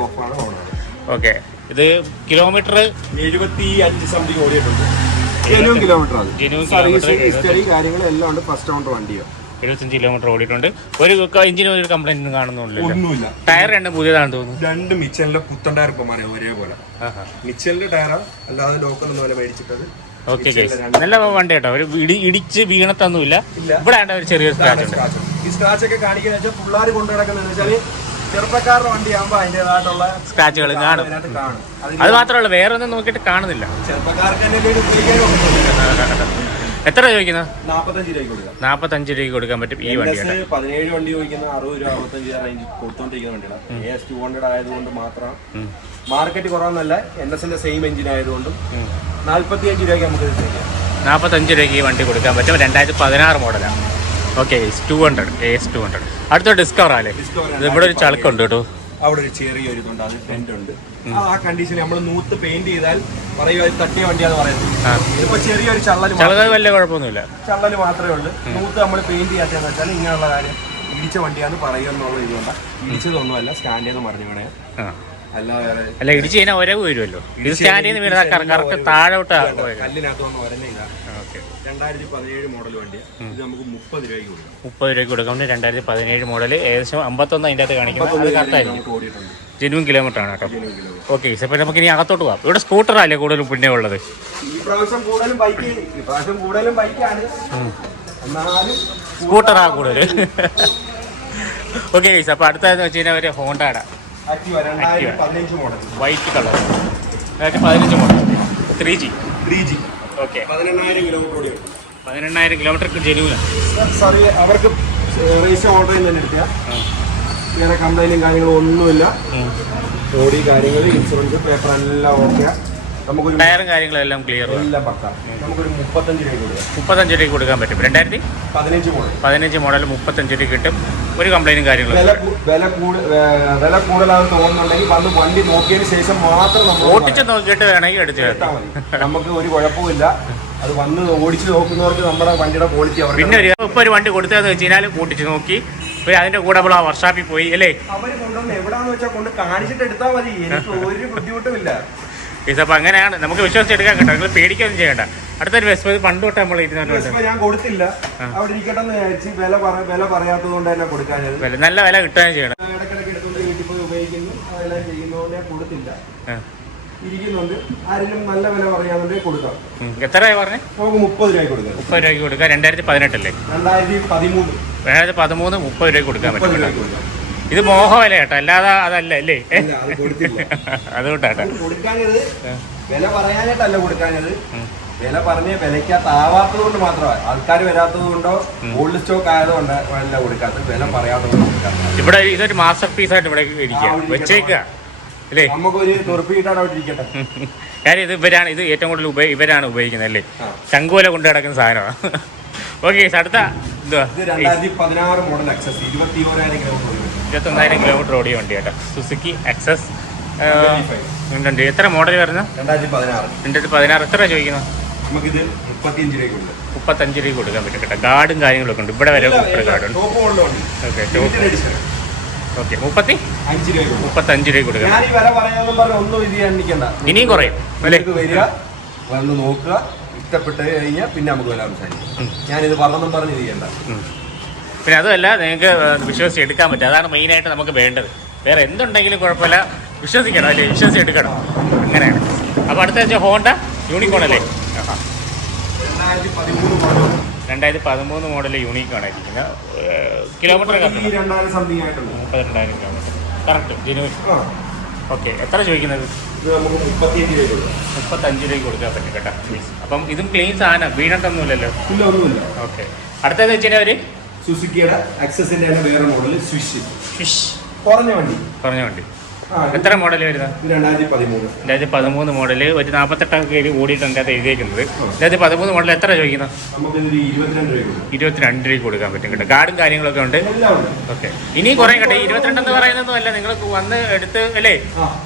ഓക്കെ ഇത് കിലോമീറ്റർ എഴുപത്തി അഞ്ച് സംതിങ് ഓടിയിട്ടുണ്ട് ജനുവൻ കിലോമീറ്റർ ജനുവൻ കിലോമീറ്റർ കാര്യങ്ങൾ ഉണ്ട്. ഫസ്റ്റ് റൗണ്ട് വണ്ടിയാണ് എഴുപത്തഞ്ച് കിലോമീറ്റർ ഓടിയിട്ടുണ്ട്. ഒരു എഞ്ചിന് ഒരു കംപ്ലൈന്റ് കാണുന്നില്ല ടയർ രണ്ടും പുതിയതാണ് തോന്നുന്നു. രണ്ട് മിച്ചലിന്റെ പുത്തൻ ടയർ ഇപ്പൊ ഒരേപോലെ. മിച്ചലിന്റെ ടയറാ അല്ലാതെ ലോക്കൽ പോലെ മേടിച്ചിട്ടത്. ഓക്കെ നല്ല വണ്ടി കേട്ടോ. ഒരു ഇടിച്ച് വീണത്തൊന്നുമില്ല. ഇല്ല. ഇവിടെ ആണ്ട് ഒരു ചെറിയ സ്ക്രാച്ച് ഉണ്ട്. ഈ സ്ക്രാച്ച് ഒക്കെ കാണിക്കുന്ന വെച്ചാൽ പിള്ളേർ കൊണ്ടു നടക്കുന്നതെന്ന് വെച്ചാൽ ചെറുപ്പക്കാരുടെ വണ്ടിയാകുമ്പോ അതിന്റേതായിട്ടുള്ള സ്ക്രാച്ചുകൾ കാണും. അത് മാത്രമല്ല വേറെ ഒന്നും നോക്കിയിട്ട് കാണുന്നില്ല. ചെറുപ്പക്കാർക്ക് തന്നെ. എത്ര ചോദിക്കുന്നത് നാപ്പത്തഞ്ച് രൂപയ്ക്ക് കൊടുക്കാം. നാൽപ്പത്തഞ്ച് രൂപയ്ക്ക് കൊടുക്കാൻ പറ്റും ഈ വണ്ടി പതിനേഴ് വണ്ടി ചോദിക്കുന്ന അറുപത് രൂപ അറുപത്തഞ്ച് രൂപ റേഞ്ച് കൊടുത്തോണ്ടിരിക്കുന്ന വണ്ടിയാണ് എസ് ടു ഹൺഡ്രഡ് ആയതുകൊണ്ട് മാത്രം. മാർക്കറ്റ് കുറവെന്നല്ല എൻ എസിന്റെ സെയിം എഞ്ചിൻ ആയതുകൊണ്ടും നാല്പത്തി അഞ്ച് രൂപയ്ക്ക് നമുക്ക് നാൽപ്പത്തഞ്ച് രൂപയ്ക്ക് ഈ വണ്ടി കൊടുക്കാൻ പറ്റും. രണ്ടായിരത്തി പതിനാറ് മോഡലാണ് okay S two hundred A S two hundred അടുത്ത ഡിസ്കവർ ആല്ലേ ഇവിടെ ഒരു ചളക്കുണ്ട് കേട്ടോ. അവിടെ ഒരു ചെറിയ ഒരു ഇതുണ്ട് അത് ഫ്രണ്ട് ഉണ്ട്. ആ- കണ്ടീഷനിൽ നമ്മൾ നൂത്ത് പെയിന്റ് ചെയ്താൽ പറയുക തട്ടിയ വണ്ടിയാന്ന് പറയുന്നത്. ഇതിപ്പോ ചെറിയൊരു ചള്ളൽ വലിയ കുഴപ്പമൊന്നുമില്ല. മാത്രമേ ഉള്ളൂ. നൂത്ത് നമ്മൾ പെയിന്റ് ചെയ്യാത്തതെന്ന് വെച്ചാൽ ഇങ്ങനെയുള്ള കാര്യം ഇടിച്ച വണ്ടിയാന്ന് പറയുക എന്നുള്ള ഇതുകൊണ്ട്. ഇടിച്ചതൊന്നുമല്ല സ്റ്റാൻഡ് ചെയ്ത് പറഞ്ഞു വേണേ. അല്ല ഇടിച്ച് കഴിഞ്ഞാൽ ഒരവ് വരുമല്ലോ. ഇത് സ്റ്റാൻഡ് ചെയ്യുന്ന വീണത് കറക്റ്റ് താഴോട്ട് കല്ലിനകത്ത് വന്ന് ഒരഞ്ഞ ഇതാണ് രണ്ടായിരത്തി പതിനേഴ് മോഡൽ വണ്ടിയാണ് ഇത് നമുക്ക് മുപ്പത് രൂപയ്ക്ക് കൊടുക്കാം. മുപ്പത് രൂപയ്ക്ക് കൊടുക്കാം. രണ്ടായിരത്തി പതിനേഴ് മോഡൽ ഏകദേശം അമ്പത്തൊന്ന് അതിന്റെ അകത്ത് കാണിക്കുന്നത്. കറക്റ്റായിരിക്കും നമുക്ക് ഓടിയിട്ടുണ്ട്. ജെനുവൻ കിലോമീറ്റർ ആണ് കേട്ടോ. ഓക്കെ അപ്പോൾ നമുക്ക് ഇനി അകത്തോട്ട് പോകാം ഇവിടെ സ്കൂട്ടറല്ലേ കൂടുതലും പിന്നെ ഉള്ളത്? സ്കൂട്ടറാ കൂടുതൽ ഓക്കെ ഗൈസ് അപ്പോൾ അടുത്ത വെച്ച് കഴിഞ്ഞാൽ ഒരു ഹോണ്ടയുടെ വൈറ്റ് കളർ രണ്ടായിരത്തി പതിനഞ്ച് model three G three G okay. പതിനെണ്ണായിരം കിലോമീറ്റർ പതിനെണ്ണായിരം കിലോമീറ്റർ ജെനുവൻ സാറി അവർക്ക് റേസ് ഓർഡർ ചെയ്യുന്ന എടുക്കുക വേറെ കംപ്ലൈന്റും കാര്യങ്ങളും ഒന്നുമില്ല. ബോഡി കാര്യങ്ങൾ ഇൻഷുറൻസ് പേപ്പർ എല്ലാം ഓക്കെ നമുക്കൊരു ടയറും കാര്യങ്ങളും എല്ലാം ക്ലിയർ എല്ലാം പക്ക. നമുക്കൊരു മുപ്പത്തഞ്ച് രൂപ കൊടുക്കാം. മുപ്പത്തഞ്ച് രൂപ കൊടുക്കാൻ പറ്റും. രണ്ടായിരത്തി പതിനഞ്ച് മോഡൽ. പതിനഞ്ച് മോഡൽ മുപ്പത്തഞ്ച് രൂപ കിട്ടും. ഒരു കംപ്ലൈന്റും കാര്യങ്ങളും വില വില കൂടു വില കൂടുതലാണെന്ന് തോന്നുന്നുണ്ടെങ്കിൽ വന്ന് വണ്ടി നോക്കിയതിന് ശേഷം മാത്രം നമ്മൾ ഓട്ടിച്ച് നോക്കിയിട്ട് വേണമെങ്കിൽ എടുത്തു നമുക്ക് ഒരു കുഴപ്പമില്ല അത് വന്ന് ഓടിച്ച് നോക്കുന്നവർക്ക് നമ്മുടെ വണ്ടിയുടെ ക്വാളിറ്റി പിന്നെ ഒരു ഇപ്പോൾ ഒരു വണ്ടി കൊടുത്തതെന്ന് വെച്ച് കഴിഞ്ഞാൽ കൂട്ടിച്ച് നോക്കി. പിന്നെ അതിന്റെ കൂടെ നമ്മൾ ആ വർഷാപ്പിൽ പോയി അല്ലേ? അവർ കൊണ്ടുവന്ന് എവിടാന്ന് വെച്ചാൽ കൊണ്ട് കാണിച്ചിട്ട് എടുത്താൽ മതി. എനിക്ക് ഒരു ബുദ്ധിമുട്ടുമില്ല. അപ്പോൾ അങ്ങനെയാണ്. നമുക്ക് വിശ്വസിച്ചെടുക്കാൻ കേട്ടോ. നിങ്ങൾ പേടിക്കൊന്നും ചെയ്യണ്ട. അടുത്തൊരു വിശ്വസം പണ്ട് തൊട്ട് നമ്മൾ ഞാൻ കൊടുത്തില്ല. അവിടെ ഇരിക്കട്ടെ എന്ന് വിചാരിച്ച് വില പറ- വില പറയാത്തത് കൊണ്ട് തന്നെ കൊടുക്കാഞ്ഞത്. നല്ല വില കിട്ടുകയും ചെയ്യണം. ഇടക്കിടക്ക് എടുത്തുകൊണ്ട് വീട്ടിൽ പോയി ഉപയോഗിക്കുന്നു. അതെല്ലാം ചെയ്യുന്നതുകൊണ്ട് ഞാൻ കൊടുത്തില്ല. ഇരിക്കുന്നുണ്ട്. ആരെങ്കിലും നല്ല വില പറയാന്നുണ്ടെങ്കിൽ കൊടുക്കാം. എത്രയാ പറഞ്ഞു? നമുക്ക് മുപ്പത് രൂപ കൊടുക്കാം. മുപ്പത് രൂപയ്ക്ക് കൊടുക്കാം. രണ്ടായിരത്തി പതിനെട്ടല്ലേ? രണ്ടായിരത്തി പതിമൂന്ന്. രണ്ടായിരത്തി പതിമൂന്ന് മുപ്പത് രൂപയ്ക്ക് കൊടുക്കാൻ പറ്റും ഇത് മോഹവില കേട്ടോ. അല്ലാതെ അതല്ല അല്ലേ? അതുകൊണ്ടാട്ടോ അത് കൊടുക്കാഞ്ഞത് വില പറയാനായിട്ടല്ല കൊടുക്കാനത് വില പറഞ്ഞ വിലക്കകത്താവാത്തത് കൊണ്ട് മാത്രമാണ് ആൾക്കാർ വരാത്തത് കൊണ്ടോ ഓൾഡ് സ്റ്റോക്ക് ആയതുകൊണ്ട് അല്ല കൊടുക്കാത്തത്. വില പറയാത്തത് ഇവിടെ ഇതൊരു മാസ്റ്റർ പീസ് ആയിട്ട് ഇവിടെ ഇരിക്കുക. വെച്ചേക്കുക. അല്ലേ? നമുക്കൊരു കാര്യം ഇത് ഇവരാണ് ഇത് ഏറ്റവും കൂടുതൽ ഉപയോഗ ഇവരാണ് ഉപയോഗിക്കുന്നത് അല്ലേ. ശംഖുവല കൊണ്ട് കിടക്കുന്ന സാധനമാണ് ഓക്കെ അടുത്ത എന്തുവാ ഇത് രണ്ടായിരത്തി പതിനാറ് മോഡൽ അക്സസ് ഇരുപത്തി ഓരായിരം കിലോമീറ്റർ. ഇരുപത്തൊന്നായിരം കിലോമീറ്റർ ഓടിയ വണ്ടി കേട്ടോ. Suzuki five. ഉണ്ട് എത്ര മോഡൽ വരുന്നത് രണ്ടായിരത്തി പതിനാറ് രണ്ടായിരത്തി പതിനാറ് എത്ര ചോദിക്കുന്നത് നമുക്കിത് മുപ്പത്തിയഞ്ച് രൂപയ്ക്കുണ്ട് മുപ്പത്തഞ്ച് രൂപ കൊടുക്കാൻ പറ്റും കേട്ടോ. ഗാർഡും കാര്യങ്ങളൊക്കെ ഉണ്ട്. ഇവിടെ വരെ ഗാർഡുണ്ട് ഓക്കെ ടോപ്പ് ഓക്കെ മുപ്പത്തി? അഞ്ച് രൂപയ്ക്കുണ്ട് മുപ്പത്തഞ്ച് രൂപ കൊടുക്കുക ഞാൻ ഈ വില പറയാമെന്നും പറഞ്ഞ് ഒന്നും ഇത് എണ്ണിക്കണ്ട ഇനിയും കുറയും അല്ലേ? വരിക വന്ന് നോക്കുക ഇഷ്ടപ്പെട്ട് കഴിഞ്ഞാൽ പിന്നെ നമുക്ക് വില സംസാരിക്കാം. ഞാനിത് പറഞ്ഞെന്നും പറഞ്ഞ് ചെയ്യണ്ട. പിന്നെ അതുമല്ല നിങ്ങൾക്ക് വിശ്വസിച്ച് എടുക്കാൻ പറ്റും. അതാണ് മെയിനായിട്ട് നമുക്ക് വേണ്ടത്. വേറെ എന്തുണ്ടെങ്കിലും കുഴപ്പമില്ല. വിശ്വസിക്കണം അല്ലേ? വിശ്വസിച്ച് എടുക്കണം. അങ്ങനെയാണ്. അപ്പോൾ അടുത്ത വെച്ചാൽ ഹോണ്ട യൂണിക്കോൺ അല്ലേ. രണ്ടായിരത്തി പതിമൂന്ന് രണ്ടായിരത്തി പതിമൂന്ന് മോഡൽ യൂണീക്കാണ് ഇരിക്കുന്നത്. കിലോമീറ്റർ കറക്റ്റ് രണ്ടായിരം സംതിങ് ആയിട്ടുണ്ട് മുപ്പത്തിരണ്ടായിരം കിലോമീറ്റർ കറക്റ്റ് ജനുവരി ഓക്കെ എത്ര ചോദിക്കുന്നത്? മുപ്പത്തഞ്ച് രൂപയ്ക്ക് കൊടുക്കാൻ പറ്റും കേട്ടോ. അപ്പം ഇതും ക്ലീൻ സാധനം വീണിട്ടൊന്നുമില്ലല്ലോ ഇല്ല ഒന്നുമില്ല. ഓക്കെ അടുത്തത് വെച്ചാൽ അവർ സുസുക്കിയുടെ അക്സസിന്റെ വേറെ മോഡൽ സ്വിഷ് സ്വിഷ് കുറഞ്ഞ വണ്ടി. കുറഞ്ഞ വണ്ടി. എത്ര മോഡൽ വരുന്നത് രണ്ടായിരത്തി പതിമൂന്ന് രണ്ടായിരത്തി പതിമൂന്ന് മോഡൽ ഒരു നാൽപ്പത്തെട്ടൊക്കെ കയറി ഓടിയിട്ടുണ്ട് അത് എഴുതിയേക്കുന്നത്. രണ്ടായിരത്തി പതിമൂന്ന് മോഡൽ എത്ര ചോദിക്കുന്നത് ഇരുപത്തിരണ്ട് രൂപ കൊടുക്കാൻ പറ്റും കേട്ടോ. ഗാർഡും കാര്യങ്ങളൊക്കെ ഉണ്ട്? ഓക്കെ. ഇനി കുറേ കേട്ടോ. ഇരുപത്തിരണ്ട് എന്ന് പറയുന്നതും അല്ല. നിങ്ങൾ വന്ന് എടുത്ത് അല്ലേ.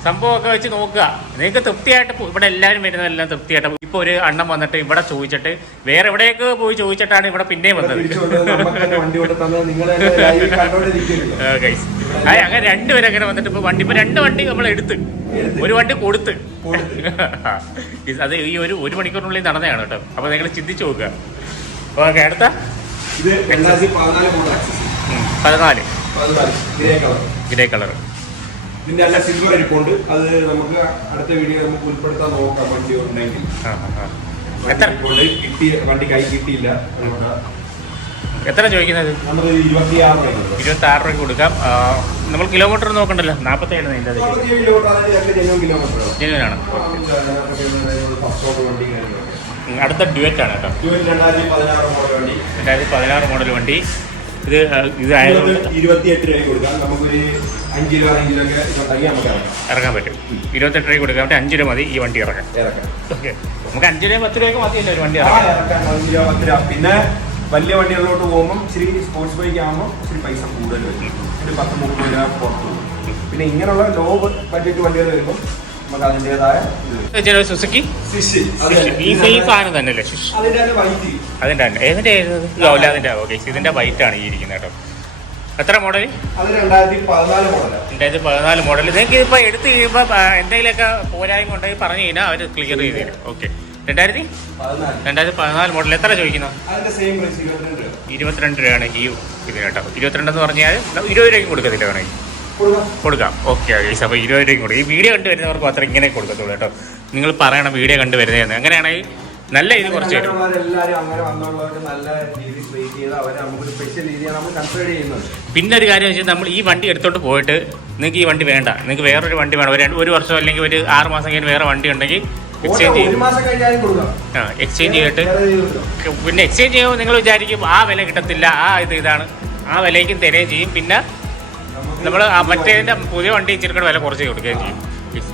സംഭവമൊക്കെ വെച്ച് നോക്കുക. നിങ്ങൾക്ക് തൃപ്തിയായിട്ട് ഇവിടെ എല്ലാവരും വരുന്നതെല്ലാം തൃപ്തിയായിട്ട് ഇപ്പോൾ ഒരു അണ്ണം വന്നിട്ട് ഇവിടെ ചോദിച്ചിട്ട് വേറെ എവിടെയൊക്കെ പോയി ചോദിച്ചിട്ടാണ് ഇവിടെ പിന്നെയും വന്നത്? തിരിച്ചുകൊണ്ട് ആ, അങ്ങനെ രണ്ടുപേരും അങ്ങനെ വന്നിട്ട് ഇപ്പൊ വണ്ടി ഇപ്പൊ രണ്ട് വണ്ടി നമ്മൾ എടുത്ത്. ഒരു വണ്ടി കൊടുത്ത്. അത് ഈ ഒരു ഒരു മണിക്കൂറിനുള്ളിൽ നടന്നതാണ് കേട്ടോ. അപ്പൊ നിങ്ങൾ ചിന്തിച്ചു നോക്കുക. ഓക്കെ അടുത്ത? പതിനാല് ഗ്രേ കളർ. ഇതിന്റെ അല്ല സിൽവർ ഇരിപ്പുണ്ട് അത് നമുക്ക് അടുത്ത വീഡിയോ നമുക്ക് ഉൾപ്പെടുത്താൻ നോക്കാം വണ്ടി ഉണ്ടെങ്കിൽ. എത്ര? വണ്ടി കൈ കിട്ടിയില്ല. എത്ര ചോദിക്കുന്നത്? രൂപ ഇരുപത്തി ആറ് രൂപയ്ക്ക് കൊടുക്കാം. നമ്മൾ കിലോമീറ്റർ നോക്കണ്ടല്ലോ. നാൽപ്പത്തേഴ് രണ്ട് ജനുവൻ കിലോമീറ്റർ ജനുവനാണ് അടുത്ത ഡ്യുവറ്റ് ആണ് കേട്ടോ. രണ്ടായിരത്തി പതിനാറ് മോഡൽ വണ്ടി. ഇത് ഇത് ഇരുപത്തിയെട്ട് രൂപ കൊടുക്കാം. നമുക്കൊരു അഞ്ച് രൂപ അഞ്ച് രൂപ. ഇറങ്ങാൻ പറ്റും. ഇരുപത്തെട്ട് രൂപ കൊടുക്കാൻ പറ്റും അഞ്ച് രൂപ മതി ഈ വണ്ടി ഇറങ്ങാം ഓക്കെ നമുക്ക് അഞ്ച് രൂപ പത്ത് രൂപയ്ക്ക് മതിയല്ലോ ഒരു വണ്ടി ഇറങ്ങാം രൂപ രൂപ. പിന്നെ വലിയ വണ്ടികളിലോട്ട് പോകുമ്പോൾ ഇച്ചിരി സ്പോർട്സ് ബൈക്ക് ആകുമ്പോൾ ഇച്ചിരി പൈസ കൂടുതൽ വരും. ഒരു പത്ത് മുപ്പത് രൂപ പുറത്ത് പോകും. പിന്നെ ഇങ്ങനെയുള്ള ലോ ബഡ്ജറ്റ് വണ്ടികൾ വരുമ്പോൾ നമുക്ക് അതിന്റെതായ. സുസുക്കി? തന്നെ അതിന്റെ ഏതിന്റെ അതിന്റെ ഓക്കെ ഇതിന്റെ വൈറ്റ് ആണ് ഈ ഇരിക്കുന്നത് കേട്ടോ. എത്ര മോഡൽ അത് രണ്ടായിരത്തി പതിനാല് രണ്ടായിരത്തി പതിനാല് മോഡൽ നിങ്ങൾക്ക് ഇപ്പൊ എടുത്ത് കഴിയുമ്പോൾ എന്തെങ്കിലുമൊക്കെ പോരായ്മ ഉണ്ടെങ്കിൽ പറഞ്ഞു കഴിഞ്ഞാൽ അവർ ക്ലിയർ ചെയ്ത് തരും. ഓക്കെ രണ്ടായിരത്തി? രണ്ടായിരത്തി പതിനാല് മോഡൽ എത്ര ചോദിക്കുന്നു അതിന്റെ സെയിം പ്രൈസ് ഇരുപത്തിരണ്ട് രൂപ. രൂപയാണ് ഈ ഇത് കേട്ടോ. ഇരുപത്തിരണ്ടെന്ന് പറഞ്ഞാൽ ഇരുപത് രൂപയ്ക്ക് കൊടുക്കത്തില്ല വേണമെങ്കിൽ കൊടുക്കാം. ഓക്കെ ഗൈസ് അപ്പോൾ ഇരുപത് രൂപയ്ക്ക് കൊടുക്കും. ഈ വീഡിയോ കണ്ടു വരുന്നവർക്ക് മാത്രം ഇങ്ങനെ കൊടുക്കത്തുള്ളൂ കേട്ടോ. നിങ്ങൾ പറയണം വീഡിയോ കണ്ടു വരുന്നതെന്ന്. അങ്ങനെയാണെങ്കിൽ നല്ല ഇത് കുറച്ച് തരും പിന്നെ ഒരു കാര്യം വെച്ചാൽ നമ്മൾ ഈ വണ്ടി എടുത്തോണ്ട് പോയിട്ട് നിങ്ങൾക്ക് ഈ വണ്ടി വേണ്ട. നിങ്ങൾക്ക് വേറൊരു വണ്ടി വേണം. ഒരു ഒരു വർഷം അല്ലെങ്കിൽ ഒരു ആറ് മാസം കഴിഞ്ഞ് വേറെ വണ്ടി ഉണ്ടെങ്കിൽ എക്സ്ചേഞ്ച് ചെയ്യും. ആ എക്സ്ചേഞ്ച് ചെയ്തിട്ട്. പിന്നെ എക്സ്ചേഞ്ച് ചെയ്യുമ്പോൾ നിങ്ങൾ വിചാരിക്കും ആ വില കിട്ടത്തില്ല ആ ഇത് ഇതാണ്. ആ വിലയ്ക്കും തരുകയും ചെയ്യും. പിന്നെ നമ്മൾ ആ മറ്റേതിന്റെ പുതിയ വണ്ടി ഇച്ചിരി കൂടെ വില കുറച്ച് കൊടുക്കുകയും ചെയ്യും.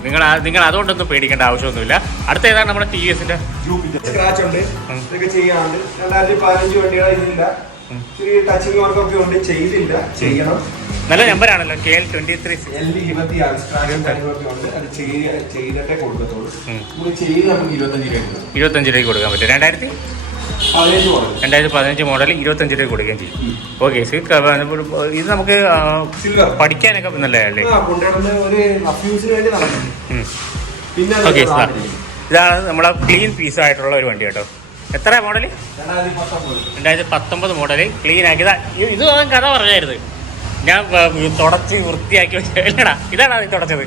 നിങ്ങൾ നിങ്ങൾ അതുകൊണ്ടൊന്നും പേടിക്കേണ്ട ആവശ്യമൊന്നുമില്ല. അടുത്ത ഏതാണ് നമ്മുടെ ടി വി ജൂപ്പിറ്റർ സ്ക്രാച്ച് ഉണ്ട്. ഇതൊക്കെ ചെയ്യാറുണ്ട്. രണ്ടായിരത്തി പതിനഞ്ച് വണ്ടികളെ ഇതില്ല ഇത്തിരി ടച്ചിങ് വർക്കൊക്കെ ഉണ്ട്. ചെയ്തില്ല. ചെയ്യണം. നല്ല നമ്പറാണല്ലോ K L twenty three. L ഇരുപത്തി ആറ് ചെയ്തിട്ടേ കൊടുക്കത്തുള്ളൂ. ചെയ്ത് നമുക്ക് ഇരുപത്തഞ്ച് രൂപ ഇരുപത്തഞ്ച് രൂപയ്ക്ക് കൊടുക്കാൻ പറ്റും. രണ്ടായിരത്തി? രണ്ടായിരത്തി പതിനഞ്ച് മോഡൽ ഇരുപത്തഞ്ച് രൂപ കൊടുക്കുകയും ചെയ്യും. ഓക്കെ ഇത് നമുക്ക് പഠിക്കാനൊക്കെ നല്ലതല്ലേ? Okay sir. ഇതാണ് നമ്മളെ ക്ലീൻ പീസ് ആയിട്ടുള്ള ഒരു വണ്ടി കേട്ടോ. എത്ര മോഡൽ രണ്ടായിരത്തി പത്തൊമ്പത്. മോഡൽ ക്ലീൻ ആക്കിയതാ ഇത് കഥ പറഞ്ഞായിരുന്നു. ഞാൻ തുടച്ച് വൃത്തിയാക്കി വെച്ചടാ ഇതാണ് അത് തുടച്ചത്?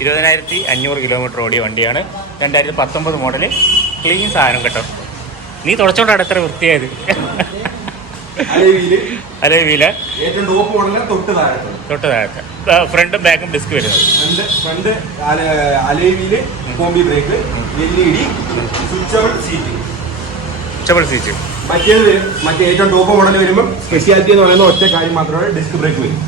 ഇരുപതിനായിരത്തി അഞ്ഞൂറ് കിലോമീറ്റർ ഓടിയ വണ്ടിയാണ്. രണ്ടായിരത്തി പത്തൊമ്പത് മോഡൽ ക്ലീൻ സാധനം കേട്ടോ. നീ തുടച്ചോണ്ടാണ് എത്ര വൃത്തിയായത്. അല്ലേ വീല തൊട്ട് താഴത്ത്. ഫ്രണ്ടും ബാക്കും ഡിസ്ക് വരുന്നത്. Front front അലവിയിൽ combi brake L E D switchable seat switchable seat മറ്റേത് വരും മറ്റേ ഏറ്റവും ടോപ്പ് മോഡൽ വരുമ്പോൾ സ്പെഷ്യാലിറ്റി എന്ന് പറയുന്ന ഒറ്റ കാര്യം മാത്രമാണ് ഡിസ്ക് ബ്രേക്ക് വരും.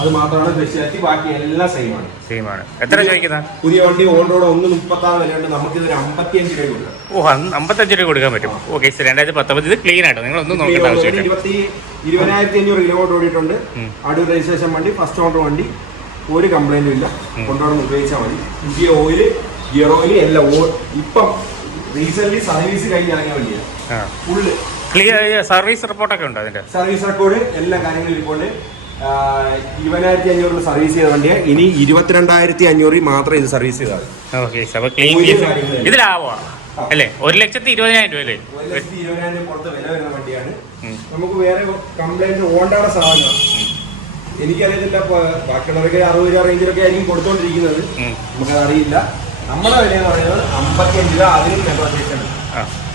അത് മാത്രമാണ് സ്പെഷ്യാലിറ്റി ബാക്കി എല്ലാം സെയിം ആണ്. സെയിം ആണ്. എത്ര ചോദിക്കുന്നത് പുതിയ വണ്ടി ഓൺ റോഡ് ഒന്ന് മുപ്പത്തി ആറ് വിലയുണ്ട്. നമുക്ക് ഇതൊരു അമ്പത്തിയഞ്ച് രൂപ കൊടുക്കാം. ഓ അമ്പത്തഞ്ച് രൂപ കൊടുക്കാൻ പറ്റും. ഓക്കെ രണ്ടായിരത്തി പത്തൊമ്പത് ഇത് ക്ലീൻ ആട്ടോ. നിങ്ങൾ ഒന്ന് നോക്കേണ്ട ആവശ്യമില്ല. ഇരുപത്തി ഇരുപതിനായിരത്തി അഞ്ഞൂറ് കിലോമീറ്റർ ഓടിയിട്ടുണ്ട്. അടൂർ രജിസ്ട്രേഷൻ വണ്ടി ഫസ്റ്റ് ഓണർ വണ്ടി. ഒരു കംപ്ലൈന്റും ഇല്ല. കൊണ്ടുവന്ന് ഉപയോഗിച്ചാൽ മതി. പുതിയ ഓയിൽ ഗിയർ ഓയിൽ എല്ലാം. ഇപ്പം റീസെന്റ് സർവീസ് കഴിഞ്ഞ് ഇറങ്ങിയ വണ്ടിയാണ് ഫുള്ള് ക്ലിയർ സർവീസ് റിപ്പോർട്ടൊക്കെ ഉണ്ട് അതിന്റെ സർവീസ് റെക്കോർഡ് എല്ലാ കാര്യങ്ങളും ഇരിപ്പുണ്ട് ഇരുപതിനായിരത്തി അഞ്ഞൂറിന് സർവീസ് ചെയ്ത വണ്ടി ഇനി ഇരുപത്തിരണ്ടായിരത്തി അഞ്ഞൂറിൽ മാത്രം ഇത് സർവീസ് ചെയ്താൽ മതി. ഓക്കെ അപ്പൊ ക്ലീൻ ഇതിലാവോ അല്ലേ? ഒരു ലക്ഷത്തി ഇരുപതിനായിരം രൂപ അല്ലേ? ഒരു ലക്ഷത്തി ഇരുപതിനായിരം പുറത്ത് വില വരുന്ന വണ്ടിയാണ്. നമുക്ക് വേറെ കംപ്ലൈന്റ് ഓണ്ടാണ് സാധനം എനിക്കറിയത്തില്ല ബാക്കിയുള്ളവർക്ക് അറുപത് രൂപ റേഞ്ചിലൊക്കെ ആയിരിക്കും കൊടുത്തോണ്ടിരിക്കുന്നത്. നമുക്കത് അറിയില്ല. നമ്മുടെ വില എന്ന് പറയുന്നത് അമ്പത്തി അഞ്ച് രൂപ അതിനും നെഗോസിയേഷൻ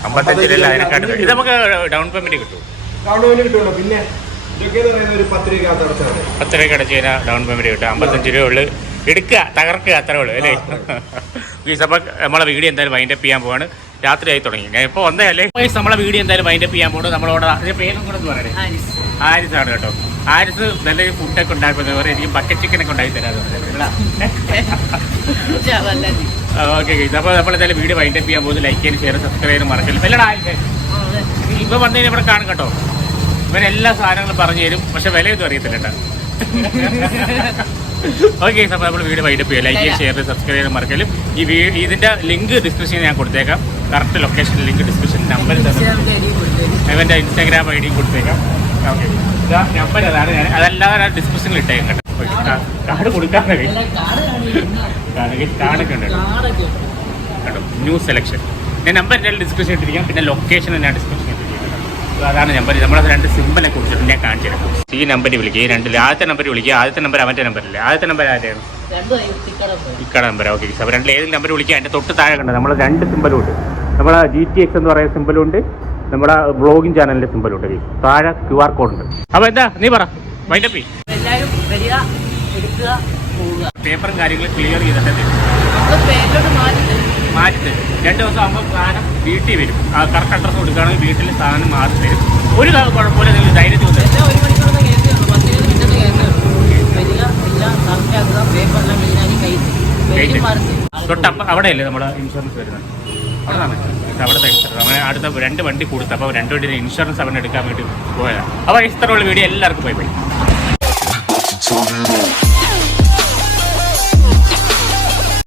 അമ്പത്തഞ്ച് രൂപ അതിനെക്കാട്ട് ഇത് നമുക്ക് ഡൗൺ പേയ്മെന്റ് കിട്ടും ഗവൺമെന്റ് കിട്ടുമല്ലോ പിന്നെ ഇതൊക്കെ എന്ന് ഒരു പത്ത് രൂപ അടച്ചു കഴിഞ്ഞാൽ ഡൗൺ പേയ്മെന്റ് കിട്ടും അമ്പത്തഞ്ച് രൂപ ഉള്ളു എടുക്കുക തകർക്കുക അത്രേ ഉള്ളൂ അല്ലേ അപ്പോൾ നമ്മളെ വീഡിയോ എന്തായാലും വൈൻഡ് അപ്പ് ചെയ്യാൻ പോവാണ് രാത്രിയായി തുടങ്ങി ഞാൻ ഇപ്പോൾ വന്നതല്ലേ ഗീസ് നമ്മളെ വീഡിയോ എന്തായാലും വൈൻഡ് അപ്പ് ചെയ്യാൻ പോകുന്നത് നമ്മളോട് അതിന്റെ പേരും കൂടെ ഒന്ന് പറയണേ ആരിസ് ആണ് കേട്ടോ ആരിസ് നല്ല ഫുഡൊക്കെ ഉണ്ടാക്കുന്നത് എനിക്ക് ബക്കറ്റ് ചിക്കൻ ഒക്കെ ഉണ്ടാക്കി തരാമെന്ന് ഓക്കെ അപ്പോൾ നമ്മൾ എന്തായാലും വീഡിയോ വൈൻഡപ്പ് ചെയ്യാൻ പോകുന്നത് ലൈക്ക് ചെയ്യാൻ ഷെയർ സബ്സ്ക്രൈബ് ചെയ്യാൻ മറക്കില്ല എല്ലാം ഇപ്പൊ വന്നു കഴിഞ്ഞാൽ ഇവിടെ കാണും കേട്ടോ. ഇവൻ എല്ലാ സാധനങ്ങളും പറഞ്ഞു തരും. പക്ഷെ വിലയൊന്നും അറിയത്തില്ല കേട്ടോ. ഓക്കെ അപ്പോൾ നമ്മൾ വീഡിയോ വൈൻഡപ്പ് ചെയ്യാം. ലൈക്ക് ചെയ്യാൻ ഷെയർ സബ്സ്ക്രൈബ് ചെയ്യാൻ മറക്കലും ഈ ഇതിന്റെ ലിങ്ക് ഡിസ്ക്രിപ്ഷനിൽ ഞാൻ കൊടുത്തേക്കാം. Correct location link description number ഇവന്റെ ഇൻസ്റ്റാഗ്രാം ഐ ഡിയും കൊടുത്തേക്കാം ഓക്കെ നമ്പർ അതാണ് ഞാൻ. അതല്ലാതെ ഞാൻ ഡിസ്ക്രിപ്ഷനിൽ ഇട്ടേക്കാം കേട്ടോ. കാർഡ് കൊടുക്കാനൊക്കെ ഉണ്ട് കേട്ടോ. ന്യൂ സെലക്ഷൻ ഞാൻ നമ്പർ എന്റെ ഡിസ്ക്രിപ്ഷൻ ഇട്ടിരിക്കാം പിന്നെ ലൊക്കേഷൻ ഞാൻ ഡിസ്ക്രിപ്ഷൻ ഇട്ടിരിക്കാം അതാണ് നമ്പർ നമ്മളത് രണ്ട് സിമ്പിളെ കുറിച്ചിട്ട് ഞാൻ കാണിച്ചു തരാം. ഈ നമ്പറിൽ വിളിക്കുക ഈ രണ്ടിൽ ആദ്യത്തെ നമ്പർ വിളിക്കുക ആദ്യത്തെ നമ്പർ അവന്റെ നമ്പറില്ലേ ആദ്യത്തെ നമ്പർ ആരുടെയാണ് ഇക്കട നമ്പർ ഓക്കെ അപ്പോൾ രണ്ട് ഏതെങ്കിലും നമ്പർ വിളിക്കുക അതിന്റെ തൊട്ട് താഴെ കണ്ടത് നമ്മൾ രണ്ട് സിമ്പലും ഉണ്ട്. നമ്മളെ ജി ടി എക്സ് എന്ന് പറയുന്ന സിമ്പലും ഉണ്ട്. നമ്മുടെ ബ്ലോഗിങ് ചാനലിന്റെ സിമ്പലും ഉണ്ട്. താഴെ ക്യു ആർ കോഡ് ഉണ്ട്. അപ്പോൾ എന്താ? നീ പറ. വൈൻഡപ്പി എല്ലാവരും വരിക എടുക്കുക. പേപ്പറും കാര്യങ്ങളും ക്ലിയർ ചെയ്തിട്ട് തരും. നമ്മൾ പേരിലോട്ട് മാറ്റി രണ്ട് ദിവസം ആകുമ്പോൾ സാധനം വീട്ടിൽ വരും. ആ കറക്റ്റ് അഡ്രസ്സ് കൊടുക്കുകയാണെങ്കിൽ വീട്ടിൽ സാധനം മാറി തരും. ഒരു കുഴപ്പമില്ല നിങ്ങൾ ധൈര്യത്തിൽ തൊട്ടപ്പം അവിടെയല്ലേ നമ്മുടെ ഇൻഷുറൻസ് വരുന്നത്? അവിടെ അവിടുത്തെ ഇൻഷുറൻസ് അവനെ അടുത്ത രണ്ട് വണ്ടി കൊടുത്തു അപ്പോൾ രണ്ട് വണ്ടിയുടെ ഇൻഷുറൻസ് അവൻ എടുക്കാൻ വേണ്ടി പോയതാണ് അപ്പോൾ ഇത്രയുള്ള വീഡിയോ. എല്ലാവർക്കും പോയി പോയി.